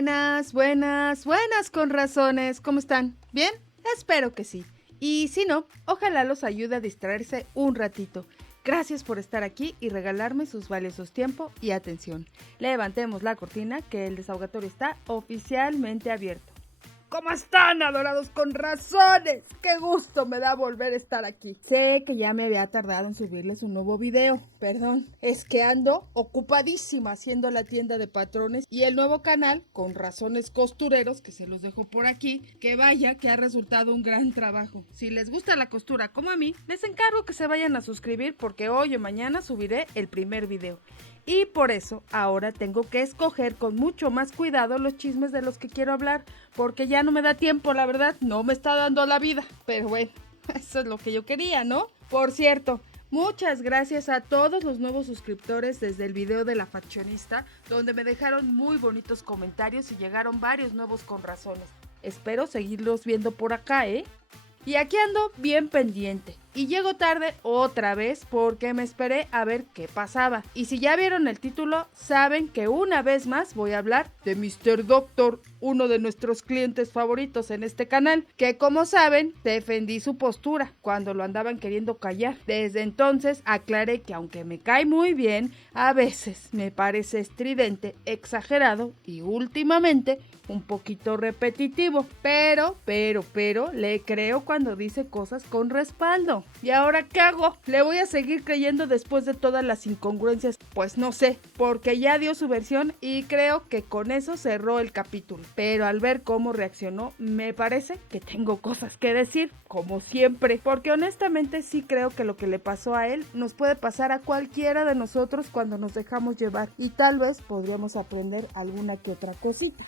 Buenas, buenas, buenas con razones. ¿Cómo están? ¿Bien? Espero que sí. Y si no, ojalá los ayude a distraerse un ratito. Gracias por estar aquí y regalarme sus valiosos tiempo y atención. Levantemos la cortina que el desahogatorio está oficialmente abierto. ¿Cómo están, adorados con razones? ¡Qué gusto me da volver a estar aquí! Sé que ya me había tardado en subirles un nuevo video. Perdón, es que ando ocupadísima haciendo la tienda de patrones y el nuevo canal con razones costureros, que se los dejo por aquí, que vaya que ha resultado un gran trabajo. Si les gusta la costura como a mí, les encargo que se vayan a suscribir porque hoy o mañana subiré el primer video. Y por eso ahora tengo que escoger con mucho más cuidado los chismes de los que quiero hablar, porque ya no me da tiempo, la verdad, no me está dando la vida. Pero bueno, eso es lo que yo quería, ¿no? Por cierto, muchas gracias a todos los nuevos suscriptores desde el video de la faccionista, donde me dejaron muy bonitos comentarios y llegaron varios nuevos con razones. Espero seguirlos viendo por acá, ¿eh? Y aquí ando bien pendiente. Y llego tarde otra vez porque me esperé a ver qué pasaba. Y si ya vieron el título, saben que una vez más voy a hablar de Mr. Doctor, uno de nuestros clientes favoritos en este canal, que como saben, defendí su postura cuando lo andaban queriendo callar. Desde entonces aclaré que aunque me cae muy bien, a veces me parece estridente, exagerado y últimamente un poquito repetitivo. Pero, le creo cuando dice cosas con respaldo. ¿Y ahora qué hago? ¿Le voy a seguir creyendo después de todas las incongruencias? Pues no sé, porque ya dio su versión y creo que con eso cerró el capítulo. Pero al ver cómo reaccionó, me parece que tengo cosas que decir, como siempre, porque honestamente sí creo que lo que le pasó a él nos puede pasar a cualquiera de nosotros cuando nos dejamos llevar y tal vez podríamos aprender alguna que otra cosita.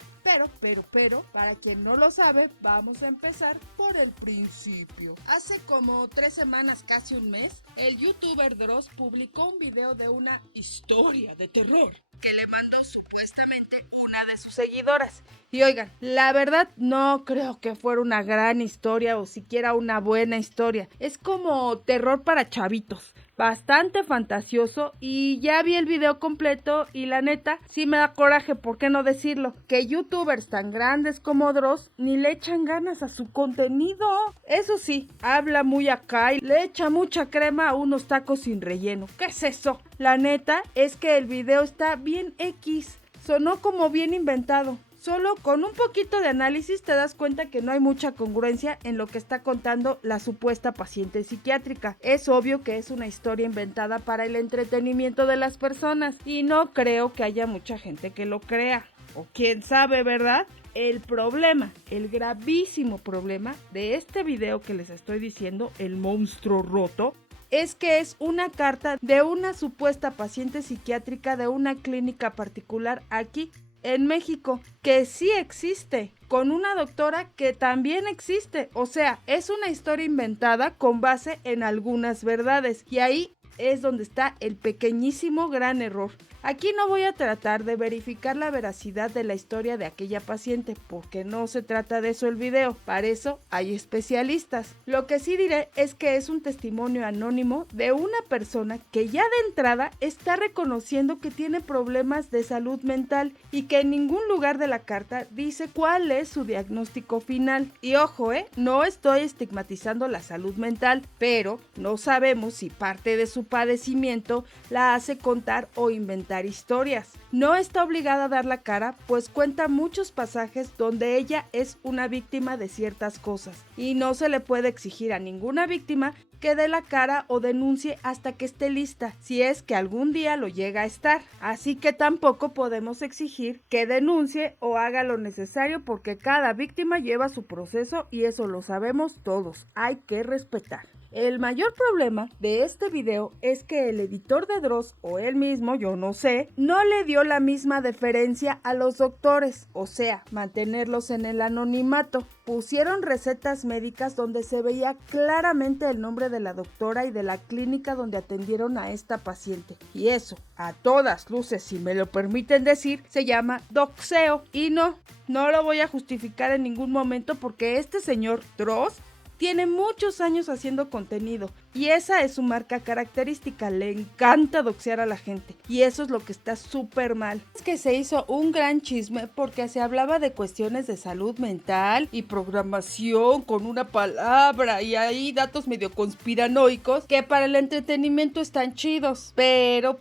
Pero, para quien no lo sabe, vamos a empezar por el principio. Hace como 3 semanas, casi un mes, el youtuber Dross publicó un video de una historia de terror que le mandó supuestamente una de sus seguidoras. Y oigan, la verdad no creo que fuera una gran historia o siquiera una buena historia. Es como terror para chavitos. Bastante fantasioso y ya vi el video completo y la neta sí me da coraje, ¿por qué no decirlo? Que youtubers tan grandes como Dross ni le echan ganas a su contenido. Eso sí, habla muy acá y le echa mucha crema a unos tacos sin relleno. ¿Qué es eso? La neta es que el video está bien X, sonó como bien inventado. Solo con un poquito de análisis te das cuenta que no hay mucha congruencia en lo que está contando la supuesta paciente psiquiátrica. Es obvio que es una historia inventada para el entretenimiento de las personas y no creo que haya mucha gente que lo crea. O quién sabe, ¿verdad? El problema, el gravísimo problema de este video que les estoy diciendo, el monstruo roto, es que es una carta de una supuesta paciente psiquiátrica de una clínica particular aquí en México, que sí existe, con una doctora que también existe. O sea, es una historia inventada con base en algunas verdades. Y ahí es donde está el pequeñísimo gran error. Aquí no voy a tratar de verificar la veracidad de la historia de aquella paciente, porque no se trata de eso el video, para eso hay especialistas. Lo que sí diré es que es un testimonio anónimo de una persona que ya de entrada está reconociendo que tiene problemas de salud mental y que en ningún lugar de la carta dice cuál es su diagnóstico final. Y ojo, no estoy estigmatizando la salud mental, pero no sabemos si parte de su padecimiento la hace contar o inventar historias. No está obligada a dar la cara, pues cuenta muchos pasajes donde ella es una víctima de ciertas cosas y no se le puede exigir a ninguna víctima que dé la cara o denuncie hasta que esté lista, si es que algún día lo llega a estar. Así que tampoco podemos exigir que denuncie o haga lo necesario porque cada víctima lleva su proceso y eso lo sabemos todos. Hay que respetar. El mayor problema de este video es que el editor de Dross o él mismo, yo no sé, no le dio la misma deferencia a los doctores, o sea, mantenerlos en el anonimato. Pusieron recetas médicas donde se veía claramente el nombre de la doctora y de la clínica donde atendieron a esta paciente. Y eso, a todas luces, si me lo permiten decir, se llama doxeo. Y no lo voy a justificar en ningún momento porque este señor Dross tiene muchos años haciendo contenido, Y esa es su marca característica, le encanta doxear a la gente. Y eso es lo que está súper mal. Es que se hizo un gran chisme porque se hablaba de cuestiones de salud mental y programación con una palabra y hay datos medio conspiranoicos que para el entretenimiento están chidos. Pero,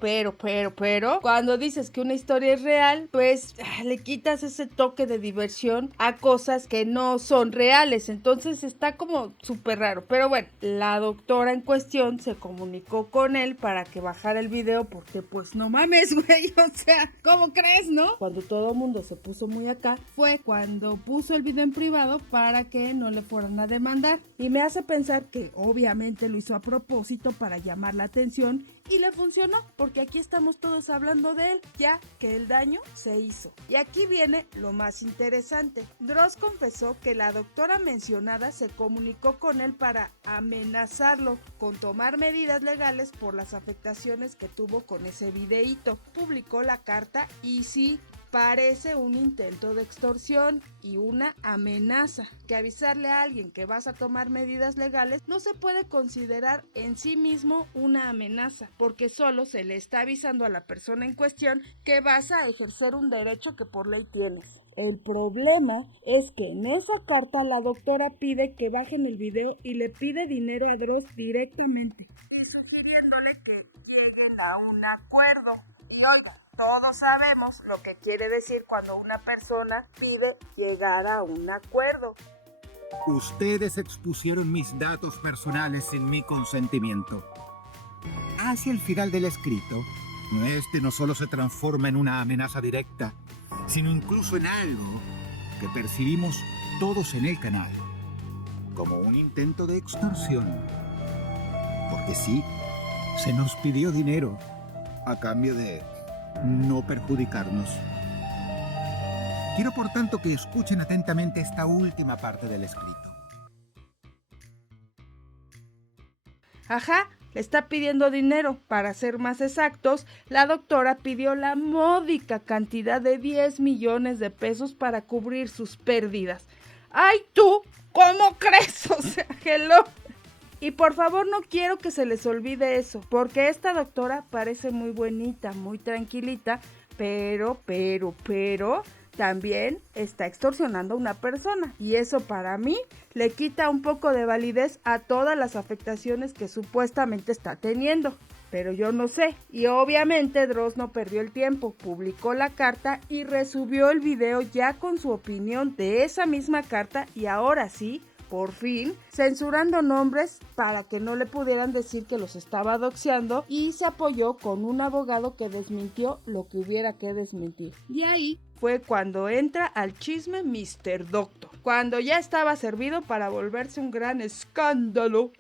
cuando dices que una historia es real, pues le quitas ese toque de diversión a cosas que no son reales. Entonces está como súper raro. Pero bueno, la doctora en cuestión se comunicó con él para que bajara el video porque pues no mames, güey, o sea, ¿cómo crees, no? Cuando todo el mundo se puso muy acá fue cuando puso el video en privado para que no le fueran a demandar y me hace pensar que obviamente lo hizo a propósito para llamar la atención y le funcionó porque aquí estamos todos hablando de él ya que el daño se hizo. Y aquí viene lo más interesante. Dross confesó que la doctora mencionada se comunicó con él para amenazarlo con tomar medidas legales por las afectaciones que tuvo con ese videíto. Publicó la carta y sí, parece un intento de extorsión y una amenaza. Que avisarle a alguien que vas a tomar medidas legales no se puede considerar en sí mismo una amenaza, porque solo se le está avisando a la persona en cuestión que vas a ejercer un derecho que por ley tienes. El problema es que en esa carta la doctora pide que bajen el video y le pide dinero a Dross directamente, sugiriéndole que lleguen a un acuerdo. Y oiga, todos sabemos lo que quiere decir cuando una persona pide llegar a un acuerdo. Ustedes expusieron mis datos personales sin mi consentimiento. Hacia el final del escrito, este no solo se transforma en una amenaza directa, sino incluso en algo que percibimos todos en el canal, como un intento de extorsión. Porque sí, se nos pidió dinero a cambio de no perjudicarnos. Quiero por tanto que escuchen atentamente esta última parte del escrito. Ajá, le está pidiendo dinero. Para ser más exactos, la doctora pidió la módica cantidad de 10 millones de pesos para cubrir sus pérdidas. ¡Ay, tú! ¿Cómo crees? O sea, hello. Y por favor no quiero que se les olvide eso, porque esta doctora parece muy buenita, muy tranquilita, pero también está extorsionando a una persona. Y eso para mí le quita un poco de validez a todas las afectaciones que supuestamente está teniendo. Pero yo no sé. Y obviamente Dross no perdió el tiempo. Publicó la carta y resubió el video ya con su opinión de esa misma carta y ahora sí, por fin, censurando nombres para que no le pudieran decir que los estaba doxeando y se apoyó con un abogado que desmintió lo que hubiera que desmentir. Y ahí fue cuando entra al chisme Mr. Doctor, cuando ya estaba servido para volverse un gran escándalo.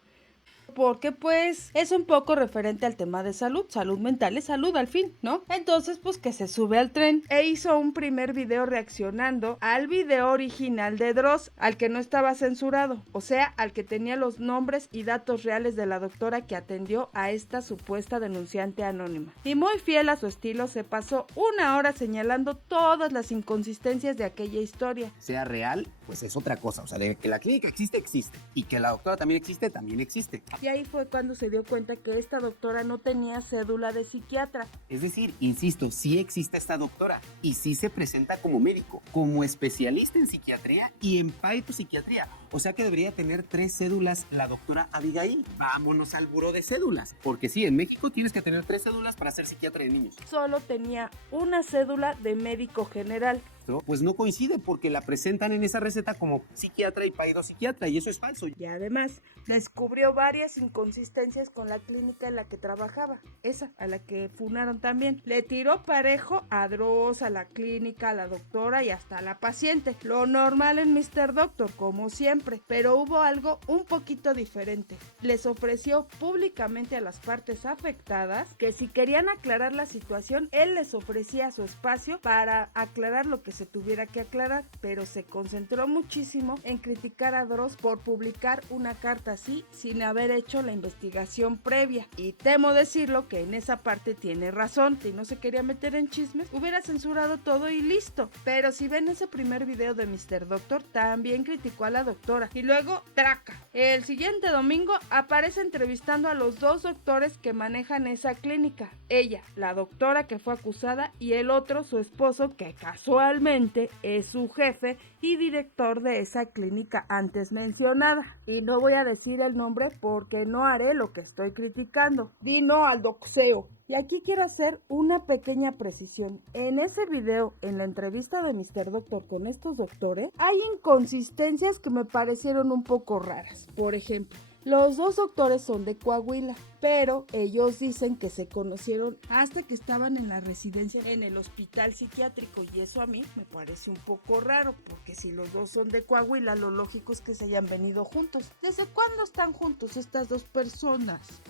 Porque pues es un poco referente al tema de salud mental es salud al fin, ¿no? Entonces pues que se sube al tren e hizo un primer video reaccionando al video original de Dross, al que no estaba censurado, o sea, al que tenía los nombres y datos reales de la doctora que atendió a esta supuesta denunciante anónima. Y muy fiel a su estilo, se pasó 1 hora señalando todas las inconsistencias de aquella historia. Sea real, pues es otra cosa, o sea, de que la clínica existe, existe, y que la doctora también existe, también existe. Y ahí fue cuando se dio cuenta que esta doctora no tenía cédula de psiquiatra. Es decir, insisto, sí existe esta doctora y sí se presenta como médico, como especialista en psiquiatría y en psiquiatría. O sea que debería tener 3 cédulas la doctora Abigail. Vámonos al buró de cédulas. Porque sí, en México tienes que tener 3 cédulas para ser psiquiatra de niños. Solo tenía una cédula de médico general. Pues no coincide porque la presentan en esa receta como psiquiatra y psiquiatra y eso es falso. Y además descubrió varias inconsistencias con la clínica en la que trabajaba, esa a la que funaron también. Le tiró parejo a Dross, a la clínica, a la doctora y hasta a la paciente. Lo normal en Mr. Doctor, como siempre, pero hubo algo un poquito diferente. Les ofreció públicamente a las partes afectadas que si querían aclarar la situación, él les ofrecía su espacio para aclarar lo que que se tuviera que aclarar, pero se concentró muchísimo en criticar a Dross por publicar una carta así sin haber hecho la investigación previa. Y temo decirlo que en esa parte tiene razón. Si no se quería meter en chismes, hubiera censurado todo y listo. Pero si ven ese primer video de Mr. Doctor, también criticó a la doctora. Y luego, traca. El siguiente domingo aparece entrevistando a los dos doctores que manejan esa clínica. Ella, la doctora que fue acusada, y el otro, su esposo, que casualmente es su jefe y director de esa clínica antes mencionada. Y no voy a decir el nombre porque no haré lo que estoy criticando. Di no al doxeo. Y aquí quiero hacer una pequeña precisión. En ese video, en la entrevista de Mr. Doctor con estos doctores, hay inconsistencias que me parecieron un poco raras. Por ejemplo, los dos doctores son de Coahuila, pero ellos dicen que se conocieron hasta que estaban en la residencia en el hospital psiquiátrico, y eso a mí me parece un poco raro, porque si los dos son de Coahuila, lo lógico es que se hayan venido juntos. ¿Desde cuándo están juntos estas dos personas?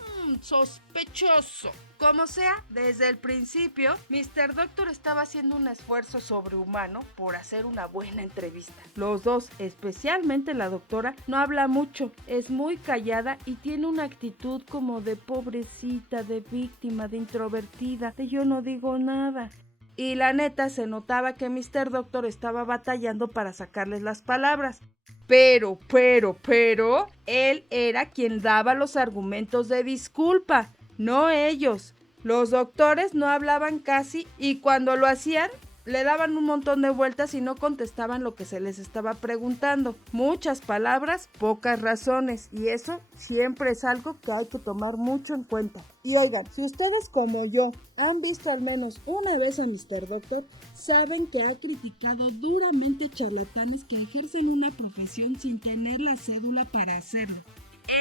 Sospechoso. Como sea, desde el principio, Mr. Doctor estaba haciendo un esfuerzo sobrehumano por hacer una buena entrevista. Los dos, especialmente la doctora, no habla mucho, es muy callada y tiene una actitud como de pobrecita, de víctima, de introvertida, de yo no digo nada. Y la neta se notaba que Mr. Doctor estaba batallando para sacarles las palabras. Pero, él era quien daba los argumentos de disculpa, no ellos. Los doctores no hablaban casi y cuando lo hacían, le daban un montón de vueltas y no contestaban lo que se les estaba preguntando. Muchas palabras, pocas razones, y eso siempre es algo que hay que tomar mucho en cuenta. Y oigan, si ustedes como yo han visto al menos una vez a Mr. Doctor, saben que ha criticado duramente a charlatanes que ejercen una profesión sin tener la cédula para hacerlo.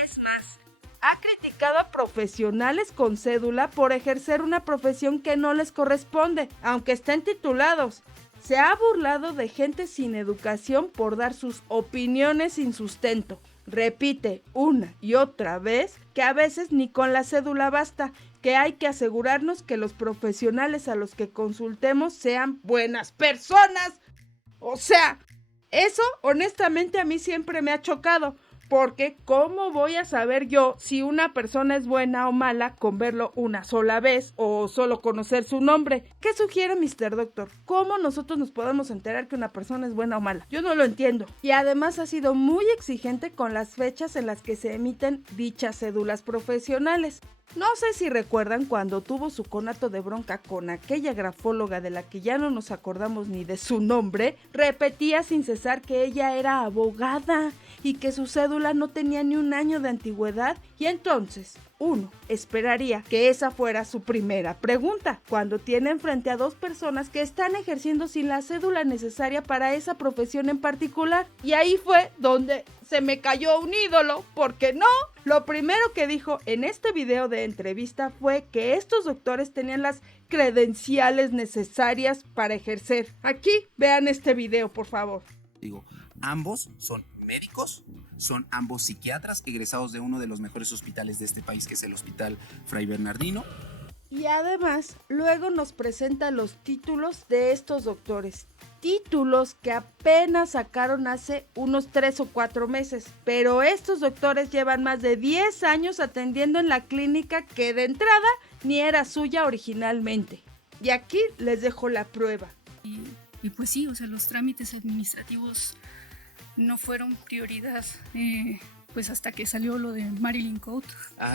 Es más, ha criticado a profesionales con cédula por ejercer una profesión que no les corresponde, aunque estén titulados. Se ha burlado de gente sin educación por dar sus opiniones sin sustento. Repite una y otra vez que a veces ni con la cédula basta, que hay que asegurarnos que los profesionales a los que consultemos sean buenas personas. O sea, eso honestamente a mí siempre me ha chocado. Porque ¿cómo voy a saber yo si una persona es buena o mala con verlo una sola vez o solo conocer su nombre? ¿Qué sugiere Mr. Doctor? ¿Cómo nosotros nos podemos enterar que una persona es buena o mala? Yo no lo entiendo. Y además ha sido muy exigente con las fechas en las que se emiten dichas cédulas profesionales. No sé si recuerdan cuando tuvo su conato de bronca con aquella grafóloga de la que ya no nos acordamos ni de su nombre, repetía sin cesar que ella era abogada y que su cédula no tenía ni un año de antigüedad, y entonces uno esperaría que esa fuera su primera pregunta, cuando tienen frente a dos personas que están ejerciendo sin la cédula necesaria para esa profesión en particular. Y ahí fue donde se me cayó un ídolo, porque no, lo primero que dijo en este video de entrevista fue que estos doctores tenían las credenciales necesarias para ejercer. Aquí, vean este video, por favor. Digo, ambos son médicos, son ambos psiquiatras egresados de uno de los mejores hospitales de este país, que es el Hospital Fray Bernardino. Y además, luego nos presenta los títulos de estos doctores. Títulos que apenas sacaron hace unos 3 o 4 meses. Pero estos doctores llevan más de 10 años atendiendo en la clínica que de entrada ni era suya originalmente. Y aquí les dejo la prueba. Y pues sí, o sea, los trámites administrativos no fueron prioridad, pues hasta que salió lo de Marilyn Code.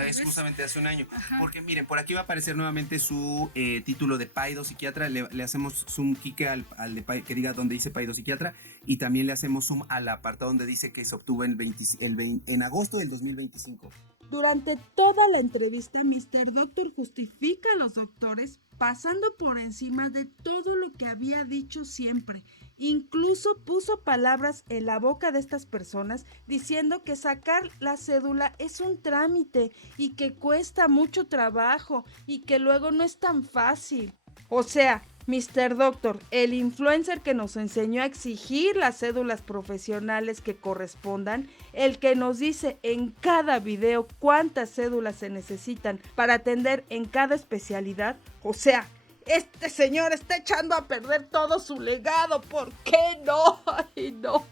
Es justamente hace un año. Ajá. Porque miren, por aquí va a aparecer nuevamente su título de paido psiquiatra. Le hacemos zoom, Kike, al de que diga donde dice paido psiquiatra, y también le hacemos zoom al apartado donde dice que se obtuvo en agosto del 2025. Durante toda la entrevista, Mr. Doctor justifica a los doctores pasando por encima de todo lo que había dicho siempre. Incluso puso palabras en la boca de estas personas diciendo que sacar la cédula es un trámite y que cuesta mucho trabajo y que luego no es tan fácil. O sea, Mr. Doctor, el influencer que nos enseñó a exigir las cédulas profesionales que correspondan, el que nos dice en cada video cuántas cédulas se necesitan para atender en cada especialidad, o sea, Este señor está echando a perder todo su legado. ¿Por qué no? Ay, no.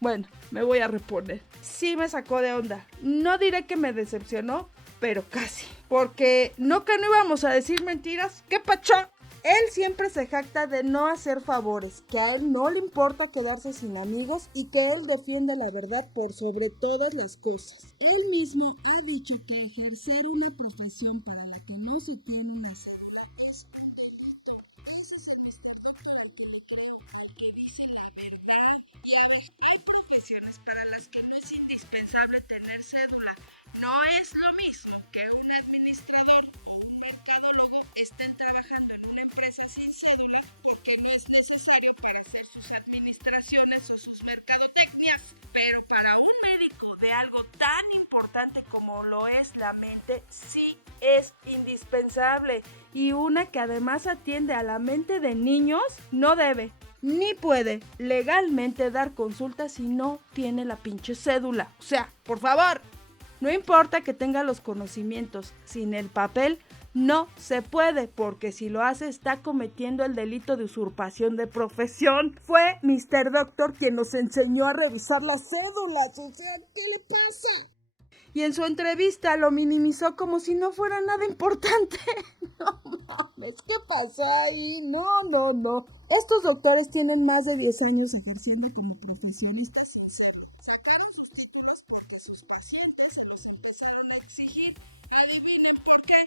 Bueno, me voy a reponer. Sí me sacó de onda. No diré que me decepcionó, pero casi. Porque no que no íbamos a decir mentiras. ¿Qué pacho? Él siempre se jacta de no hacer favores, que a él no le importa quedarse sin amigos y que él defiende la verdad por sobre todas las cosas. Él mismo ha dicho que ejercer una profesión para la que no se tiene una profesiones para las que no es indispensable tener cédula. No es lo mismo que un administrador o un mercadólogo estén trabajando en una empresa sin cédula porque no es necesario para hacer sus administraciones o sus mercadotecnias. Pero para un médico de algo tan importante como lo es la mente, sí es indispensable. Y una que además atiende a la mente de niños, no debe ni puede legalmente dar consultas si no tiene la pinche cédula. O sea, por favor, no importa que tenga los conocimientos, sin el papel no se puede, porque si lo hace está cometiendo el delito de usurpación de profesión. Fue Mr. Doctor quien nos enseñó a revisar las cédulas, o sea, ¿qué le pasa? Y en su entrevista lo minimizó como si no fuera nada importante. No mames, ¿qué pasó ahí? No. Estos doctores tienen más de 10 años ejerciendo como profesionistas sin ser. Sacaron sus títulos porque sus pacientes se los empezaron a exigir. Y adivinen por qué.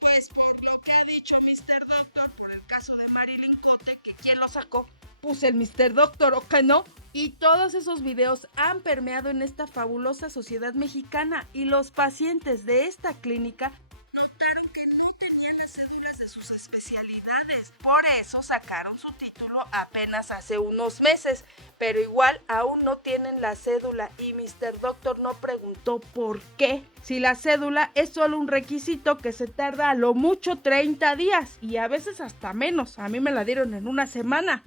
Pues por lo que ha dicho Mr. Doctor por el caso de Marilyn Cote, que ¿quién lo sacó? Pues el Mr. Doctor, ¿o qué no? Y todos esos videos han permeado en esta fabulosa sociedad mexicana y los pacientes de esta clínica notaron que no tenían las cédulas de sus especialidades. Por eso sacaron su título apenas hace unos meses, pero igual aún no tienen la cédula y Mr. Doctor no preguntó por qué. Si la cédula es solo un requisito que se tarda a lo mucho 30 días y a veces hasta menos. A mí me la dieron en una semana.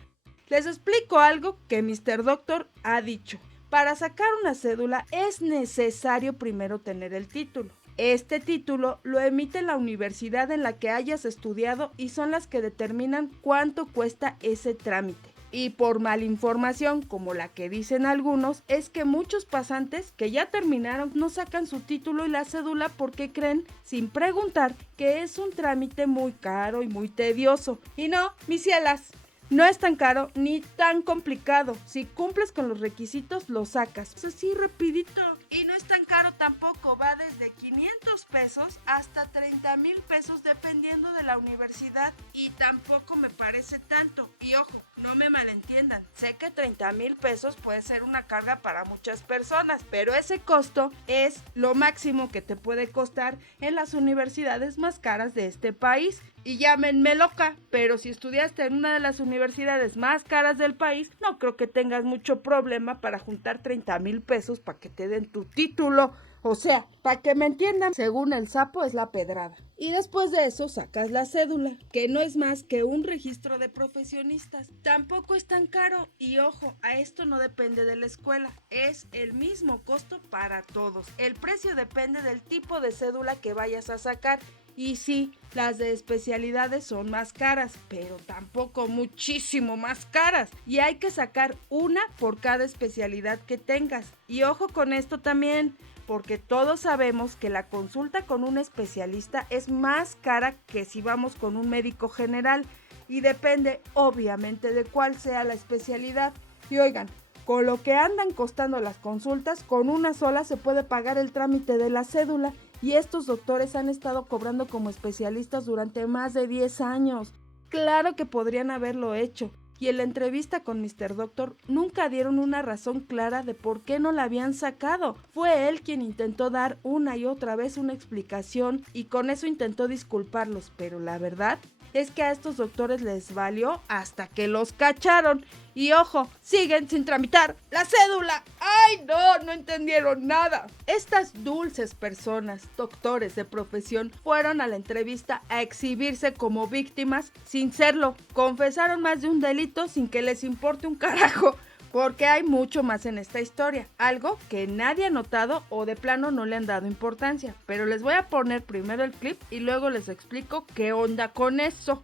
Les explico algo que Mr. Doctor ha dicho. Para sacar una cédula es necesario primero tener el título. Este título lo emite la universidad en la que hayas estudiado y son las que determinan cuánto cuesta ese trámite. Y por malinformación, como la que dicen algunos, es que muchos pasantes que ya terminaron no sacan su título y la cédula porque creen, sin preguntar, que es un trámite muy caro y muy tedioso. Y no, mis cielas, no es tan caro ni tan complicado. Si cumples con los requisitos, lo sacas. Es así, rapidito. Y no es tan caro tampoco. Va desde 500 pesos hasta 30,000 pesos dependiendo de la universidad. Y tampoco me parece tanto. Y ojo, no me malentiendan. Sé que 30,000 pesos puede ser una carga para muchas personas, pero ese costo es lo máximo que te puede costar en las universidades más caras de este país. Y llámenme loca, pero si estudiaste en una de las universidades más caras del país, no creo que tengas mucho problema para juntar 30,000 pesos para que te den tu título. O sea, para que me entiendan, según el sapo es la pedrada. Y después de eso sacas la cédula, que no es más que un registro de profesionistas. Tampoco es tan caro y ojo, a esto no depende de la escuela, es el mismo costo para todos. El precio depende del tipo de cédula que vayas a sacar. Y sí, las de especialidades son más caras, pero tampoco muchísimo más caras. Y hay que sacar una por cada especialidad que tengas. Y ojo con esto también, porque todos sabemos que la consulta con un especialista es más cara que si vamos con un médico general. Y depende, obviamente, de cuál sea la especialidad. Y oigan, con lo que andan costando las consultas, con una sola se puede pagar el trámite de la cédula. Y estos doctores han estado cobrando como especialistas durante más de 10 años. Claro que podrían haberlo hecho. Y en la entrevista con Mr. Doctor nunca dieron una razón clara de por qué no la habían sacado. Fue él quien intentó dar una y otra vez una explicación y con eso intentó disculparlos. Pero la verdad es que a estos doctores les valió hasta que los cacharon. Y ojo, siguen sin tramitar la cédula. ¡Ay, no entendieron nada! Estas dulces personas, doctores de profesión, fueron a la entrevista a exhibirse como víctimas sin serlo. Confesaron más de un delito sin que les importe un carajo. porque hay mucho más en esta historia, algo que nadie ha notado o de plano no le han dado importancia, pero les voy a poner primero el clip y luego les explico qué onda con eso.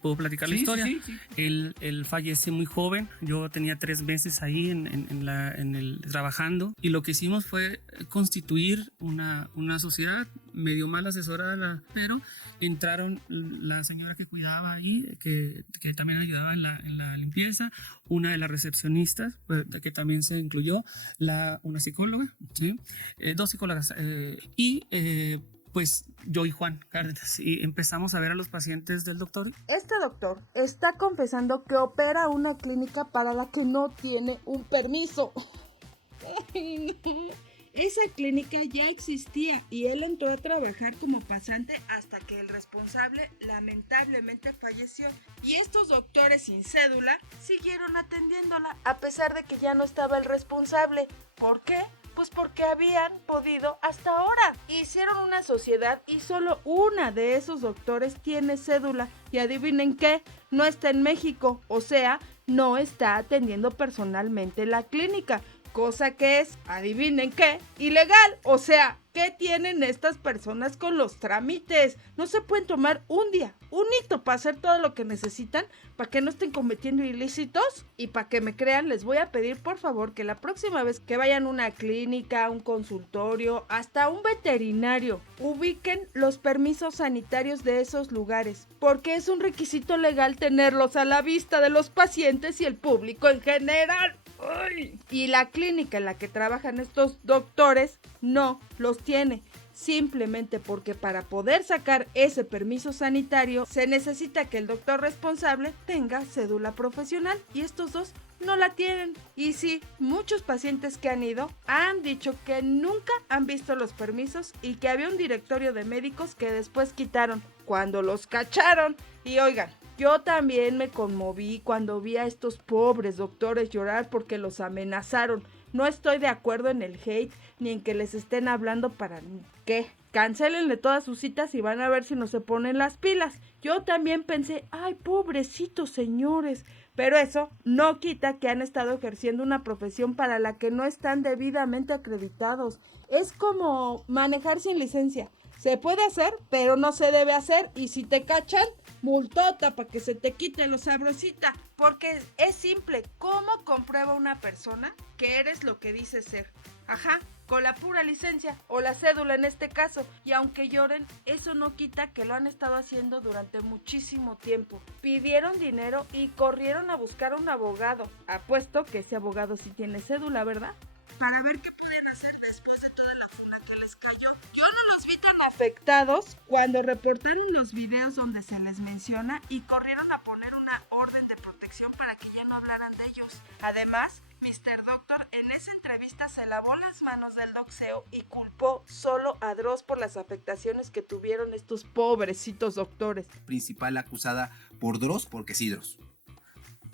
¿Puedo platicar la historia? Sí. Él fallece muy joven. Yo tenía 3 meses ahí trabajando. Y lo que hicimos fue constituir una sociedad medio mal asesorada, pero entraron la señora que cuidaba ahí, que también ayudaba en la limpieza, una de las recepcionistas, que también se incluyó, una psicóloga, ¿sí? 2 psicólogas, pues yo y Juan Cárdenas, y empezamos a ver a los pacientes del doctor. Este doctor está confesando que opera una clínica para la que no tiene un permiso. Esa clínica ya existía y él entró a trabajar como pasante hasta que el responsable lamentablemente falleció. Y estos doctores sin cédula siguieron atendiéndola a pesar de que ya no estaba el responsable. ¿Por qué? Pues porque habían podido hasta ahora. Hicieron una sociedad y solo una de esos doctores tiene cédula. Y adivinen qué, no está en México, o sea, no está atendiendo personalmente la clínica. Cosa que es, adivinen qué, ilegal. O sea, ¿qué tienen estas personas con los trámites? No se pueden tomar un día, un hito para hacer todo lo que necesitan, para que no estén cometiendo ilícitos. Y para que me crean, les voy a pedir por favor que la próxima vez que vayan a una clínica, un consultorio, hasta un veterinario, ubiquen los permisos sanitarios de esos lugares, porque es un requisito legal tenerlos a la vista de los pacientes y el público en general. ¡Ay! Y la clínica en la que trabajan estos doctores no los tiene, simplemente porque para poder sacar ese permiso sanitario se necesita que el doctor responsable tenga cédula profesional y estos dos no la tienen. Y sí, muchos pacientes que han ido han dicho que nunca han visto los permisos y que había un directorio de médicos que después quitaron cuando los cacharon. Y oigan, yo también me conmoví cuando vi a estos pobres doctores llorar porque los amenazaron. No estoy de acuerdo en el hate ni en que les estén hablando para qué. Cancélenle todas sus citas y van a ver si no se ponen las pilas. Yo también pensé, ay, pobrecitos señores. Pero eso no quita que han estado ejerciendo una profesión para la que no están debidamente acreditados. Es como manejar sin licencia. Se puede hacer, pero no se debe hacer. Y si te cachan, multota para que se te quite lo sabrosita. Porque es simple. ¿Cómo comprueba una persona que eres lo que dices ser? Ajá, con la pura licencia o la cédula en este caso. Y aunque lloren, eso no quita que lo han estado haciendo durante muchísimo tiempo. Pidieron dinero y corrieron a buscar a un abogado. Apuesto que ese abogado sí tiene cédula, ¿verdad? Para ver qué pueden hacer después de toda la funa que les cayó. Yo no los vi tan afectados cuando reportaron los videos donde se les menciona y corrieron a poner una orden de protección para que ya no hablaran de ellos. Además, Mr. Doctor en esa entrevista se lavó las manos del doxeo y culpó solo a Dross por las afectaciones que tuvieron estos pobrecitos doctores. Principal acusada por Dross, porque sí, Dross.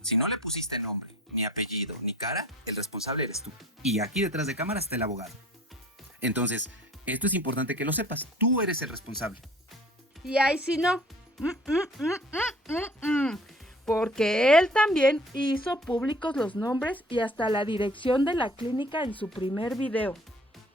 Si no le pusiste nombre, ni apellido, ni cara, el responsable eres tú. Y aquí detrás de cámara está el abogado. Entonces, esto es importante que lo sepas. Tú eres el responsable. Y ahí sí no. Porque él también hizo públicos los nombres y hasta la dirección de la clínica en su primer video.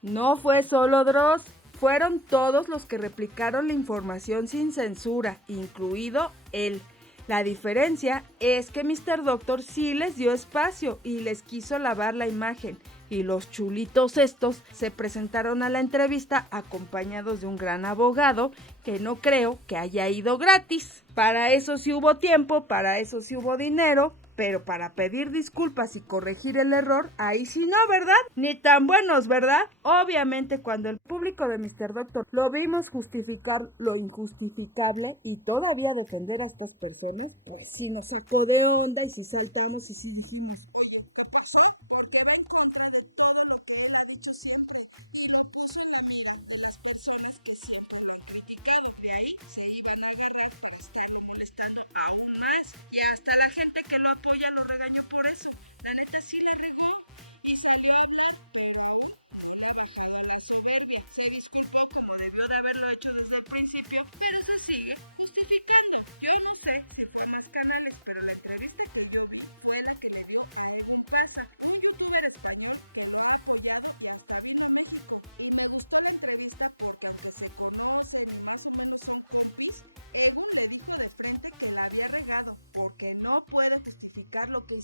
No fue solo Dross, fueron todos los que replicaron la información sin censura, incluido él. La diferencia es que Mr. Doctor sí les dio espacio y les quiso lavar la imagen. Y los chulitos estos se presentaron a la entrevista acompañados de un gran abogado que no creo que haya ido gratis. Para eso sí hubo tiempo, para eso sí hubo dinero, pero para pedir disculpas y corregir el error, ahí sí no, ¿verdad? Ni tan buenos, ¿verdad? Obviamente cuando el público de Mr. Doctor lo vimos justificar lo injustificable y todavía defender a estas personas, pues sí nos sacó de onda y sí soltamos y sí dijimos... Y hasta la gente que lo apoya lo regañó por eso. La neta sí le regó y salió a hablar, pero no le ha bajado la soberbia. ¿Sabes por qué? Como debió de haberlo hecho desde el principio, pero se sigue justificando. Yo no sé en los canales, pero la entrevista que yo vi fue de que le dio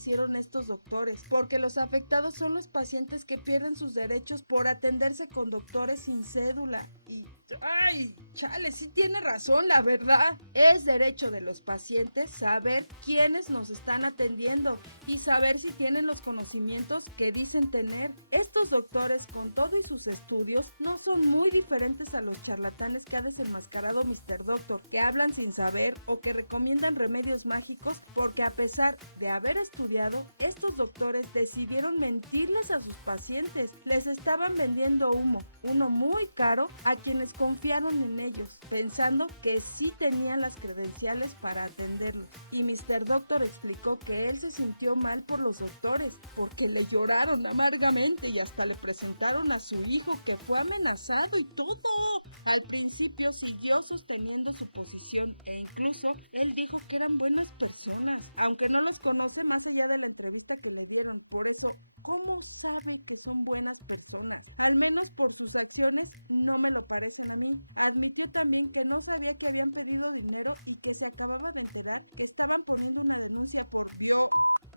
hicieron estos doctores, porque los afectados son los pacientes que pierden sus derechos por atenderse con doctores sin cédula. Y, ay, chale, sí tiene razón, la verdad. Es derecho de los pacientes saber quiénes nos están atendiendo y saber si tienen los conocimientos que dicen tener. Estos doctores, con todo y sus estudios, no son muy diferentes a los charlatanes que ha desenmascarado Mr. Doctor, que hablan sin saber o que recomiendan remedios mágicos, porque a pesar de haber estudiado, estos doctores decidieron mentirles a sus pacientes. Les estaban vendiendo humo, uno muy caro, a quienes confiaron en ellos, pensando que sí tenían las credenciales para atenderlos. Y Mr. Doctor explicó que él se sintió mal por los doctores, porque le lloraron amargamente y hasta le presentaron a su hijo, que fue amenazado y todo. Al principio siguió sosteniendo su posición e incluso él dijo que eran buenas personas, aunque no los conoce más allá de la entrevista que le dieron. Por eso, ¿cómo sabes que son buenas personas? Al menos por sus acciones no me lo parecen a mí. Admitió también que no sabía que habían pedido dinero y que se acababa de enterar que estaban poniendo una denuncia por violencia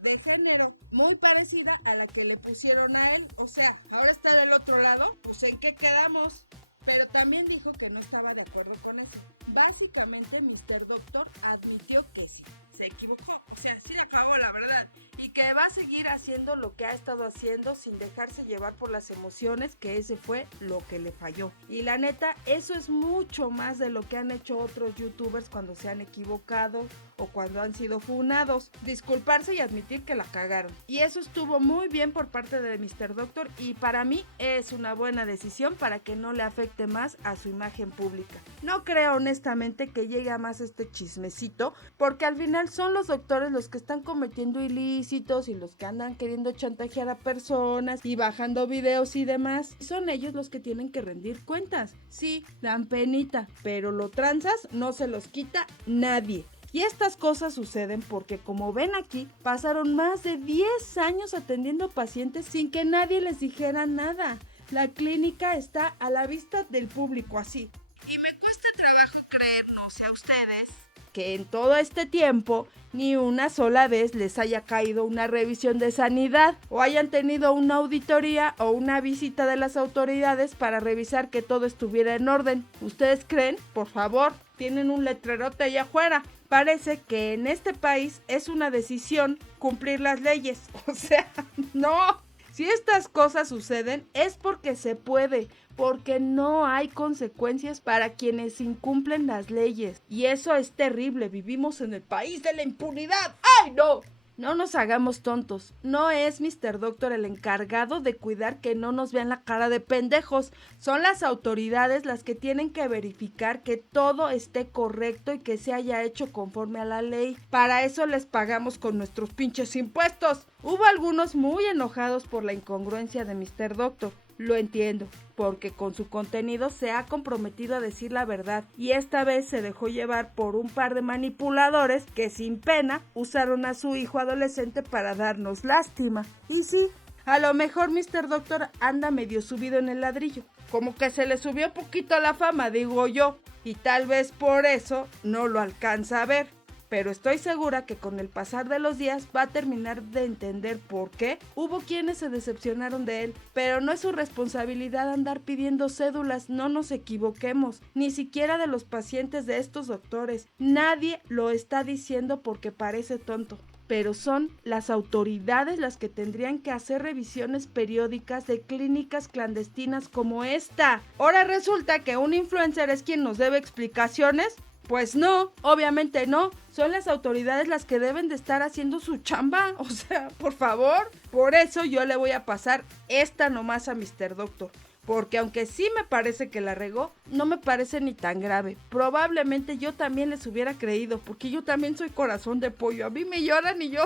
de género muy parecida a la que le pusieron a él. O sea, ahora está del otro lado, pues ¿en qué quedamos? Pero también dijo que no estaba de acuerdo con eso. Básicamente, Mr. Doctor admitió que sí, se equivocó. O sea, sí le clavó la verdad. Y que va a seguir haciendo lo que ha estado haciendo sin dejarse llevar por las emociones, que ese fue lo que le falló. Y la neta, eso es mucho más de lo que han hecho otros youtubers cuando se han equivocado o cuando han sido funados. Disculparse y admitir que la cagaron. Y eso estuvo muy bien por parte de Mr. Doctor y para mí es una buena decisión para que no le afecte más a su imagen pública. No creo honestamente que llegue a más este chismecito, porque al final son los doctores los que están cometiendo ilícitos y los que andan queriendo chantajear a personas y bajando videos y demás. Son ellos los que tienen que rendir cuentas. Sí, dan penita, pero lo tranzas no se los quita nadie. Y estas cosas suceden porque, como ven aquí, pasaron más de 10 años atendiendo pacientes sin que nadie les dijera nada. La clínica está a la vista del público, así. Y me cuesta trabajo creer, no sé a ustedes, que en todo este tiempo ni una sola vez les haya caído una revisión de sanidad o hayan tenido una auditoría o una visita de las autoridades para revisar que todo estuviera en orden. ¿Ustedes creen? Por favor, tienen un letrerote allá afuera. Parece que en este país es una decisión cumplir las leyes. O sea, no. Si estas cosas suceden es porque se puede, porque no hay consecuencias para quienes incumplen las leyes. Y eso es terrible, vivimos en el país de la impunidad. ¡Ay, no! No nos hagamos tontos, no es Mr. Doctor el encargado de cuidar que no nos vean la cara de pendejos. Son las autoridades las que tienen que verificar que todo esté correcto y que se haya hecho conforme a la ley. Para eso les pagamos con nuestros pinches impuestos. Hubo algunos muy enojados por la incongruencia de Mr. Doctor. Lo entiendo, porque con su contenido se ha comprometido a decir la verdad y esta vez se dejó llevar por un par de manipuladores que sin pena usaron a su hijo adolescente para darnos lástima. Y sí, a lo mejor Mr. Doctor anda medio subido en el ladrillo, como que se le subió poquito la fama, digo yo, y tal vez por eso no lo alcanza a ver. Pero estoy segura que con el pasar de los días va a terminar de entender por qué hubo quienes se decepcionaron de él. Pero no es su responsabilidad andar pidiendo cédulas, no nos equivoquemos, ni siquiera de los pacientes de estos doctores. Nadie lo está diciendo porque parece tonto. Pero son las autoridades las que tendrían que hacer revisiones periódicas de clínicas clandestinas como esta. Ahora resulta que un influencer es quien nos debe explicaciones. Pues no, obviamente no, son las autoridades las que deben de estar haciendo su chamba, o sea, por favor. Por eso yo le voy a pasar esta nomás a Mr. Doctor, porque aunque sí me parece que la regó, no me parece ni tan grave. Probablemente yo también les hubiera creído, porque yo también soy corazón de pollo, a mí me lloran y yo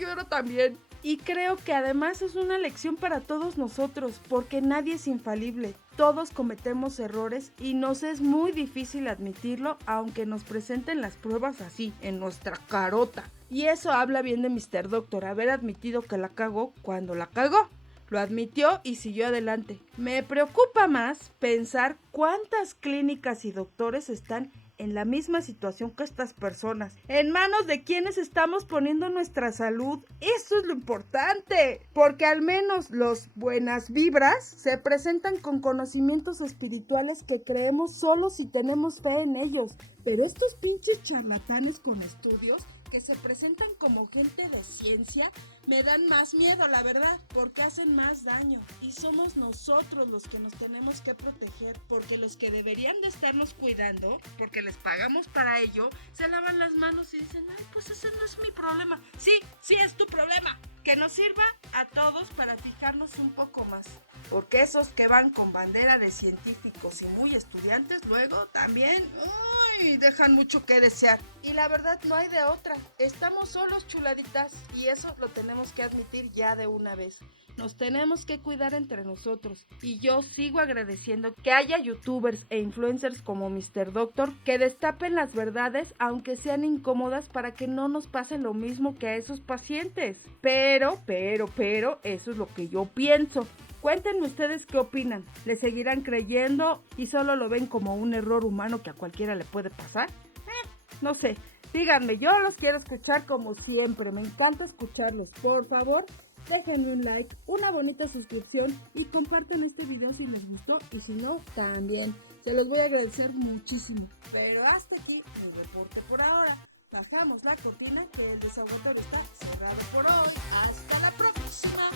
lloro también. Y creo que además es una lección para todos nosotros, porque nadie es infalible. Todos cometemos errores y nos es muy difícil admitirlo, aunque nos presenten las pruebas así, en nuestra carota. Y eso habla bien de Mr. Doctor, haber admitido que la cagó cuando la cagó. Lo admitió y siguió adelante. Me preocupa más pensar cuántas clínicas y doctores están en la misma situación que estas personas, en manos de quienes estamos poniendo nuestra salud. Eso es lo importante, porque al menos los buenas vibras se presentan con conocimientos espirituales que creemos solo si tenemos fe en ellos. Pero estos pinches charlatanes con estudios que se presentan como gente de ciencia me dan más miedo, la verdad, porque hacen más daño. Y somos nosotros los que nos tenemos que proteger, porque los que deberían de estarnos cuidando, porque les pagamos para ello, se lavan las manos y dicen, ay, pues ese no es mi problema. Sí, sí es tu problema. Que nos sirva a todos para fijarnos un poco más. Porque esos que van con bandera de científicos y muy estudiantes, luego también, dejan mucho que desear. Y la verdad no hay de otra. Estamos solos, chuladitas, y eso lo tenemos que admitir ya de una vez. Nos tenemos que cuidar entre nosotros. Y yo sigo agradeciendo que haya youtubers e influencers como Mr. Doctor que destapen las verdades, aunque sean incómodas, para que no nos pase lo mismo que a esos pacientes. Pero, eso es lo que yo pienso. Cuéntenme ustedes qué opinan. ¿Le seguirán creyendo y solo lo ven como un error humano que a cualquiera le puede pasar? No sé. Díganme, yo los quiero escuchar como siempre. Me encanta escucharlos. Por favor, déjenme un like, una bonita suscripción y compartan este video si les gustó, y si no, también. Se los voy a agradecer muchísimo. Pero hasta aquí mi reporte por ahora. Bajamos la cortina, que el desahogador está cerrado por hoy. Hasta la próxima.